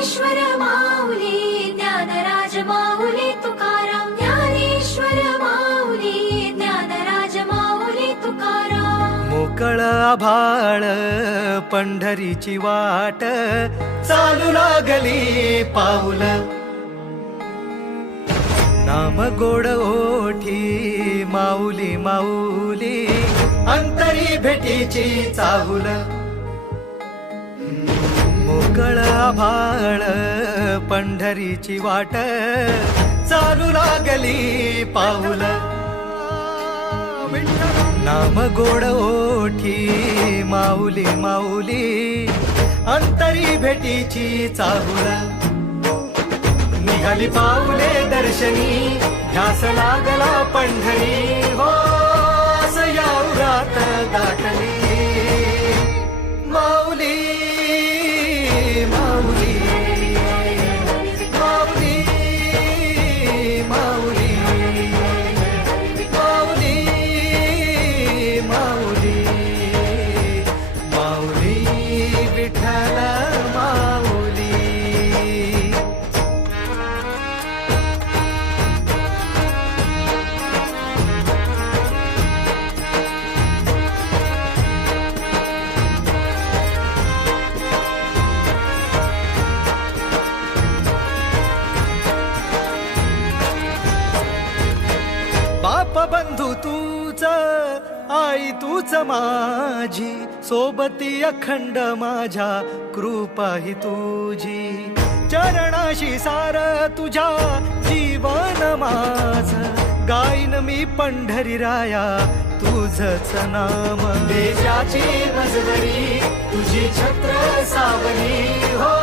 ज्ञानेश्वर माऊली ज्ञानराज माऊली तुकाराम, ज्ञानेश्वर माऊली ज्ञानराज माऊली तुकाराम. मोकळ आभाळ पंढरीची वाट, चालू लागली पाऊल. नाम गोड ओठी माऊली माऊली, अंतरी भेटीची चाहुल. मोकळ आभाळ पंढरीची वाट, चालू लागली पाऊल. नाम गोड ओठी माऊली माऊली, अंतरी भेटीची चाहुल. निघाली पाऊले दर्शनी, ध्यास लागला पंढरी. हो या उरात गाठली माऊली माऊली माऊली माऊली माऊली माऊली माऊली विठ्ठल माऊली. बाप बंधू तूच, आई तूच माझी, सोबती अखंड माझ्या कृपा ही तुझी. चरणाशी सार तुझ्या जीवन माझ, गाईन मी पंढरी राया तुझच नाम. देशाची मजबरी तुझी छत्र सावली. हो